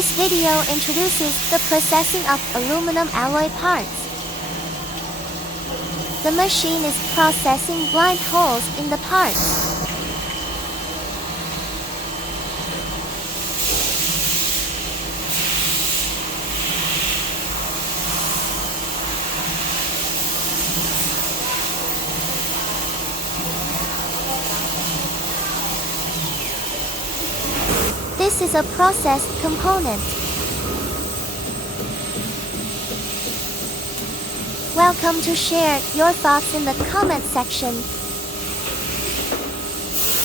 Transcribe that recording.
This video introduces the processing of aluminum alloy parts. The machine is processing blind holes in the parts. This is a processed component. Welcome to share your thoughts in the comment section.